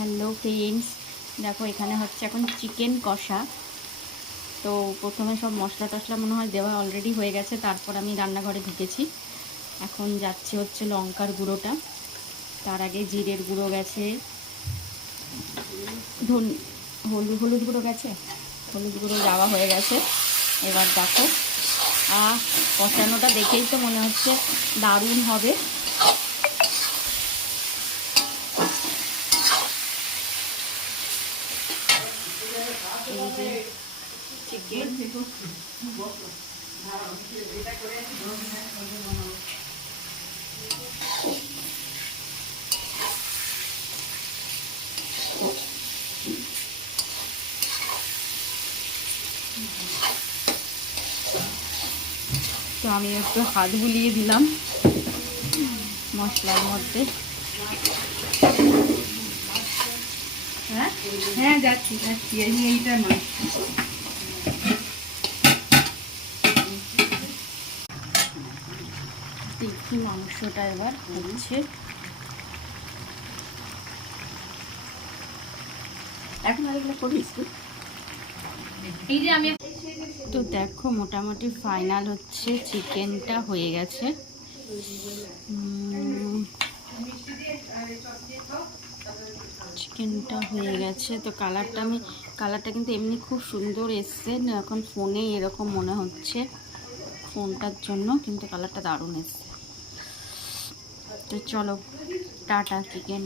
Hello friends, দেখো এখানে হচ্ছে এখন চিকেন কষা। তো প্রথমে সব মশলা টশলা মনে হয় দেওয়া অলরেডি হয়ে গেছে, তারপর আমি রান্নাঘরে ঢুকেছি। এখন যাচ্ছে হচ্ছে লঙ্কার গুঁড়োটা, তার আগে জিরের গুঁড়ো গেছে, হলুদ গুঁড়ো গেছে, হলুদ গুঁড়ো যাওয়া হয়ে গেছে। এবার দেখো কষানোটা দেখেই তো মনে হচ্ছে দারুণ হবে। এই যে চিকেন, তো আমি একটু হাত বুলিয়ে দিলাম মশলার মধ্যে। হ্যাঁ হ্যাঁ যাচ্ছি যাচ্ছি, আমি এইটা নয়। দেখি মাংসটা এবার হচ্ছে। এখন আর এগুলো করিস তুই? এই যে আমি তো দেখো মোটামুটি ফাইনাল হচ্ছে, চিকেনটা হয়ে গেছে। চিকেনটা হয়ে গেছে, তো কালারটা কিন্তু এমনি খুব সুন্দর এসছে। এখন ফোনে এরকম মনে হচ্ছে, ফোনটার জন্য কিন্তু কালারটা দারুণ এসছে। তো চলো টাটা। চিকেন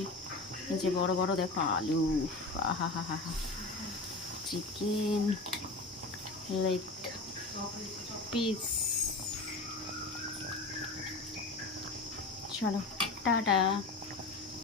এই যে বড় বড় দেখো আলু, আহা হা হা হা, চিকেন লেগ পিস। চলো টাটা।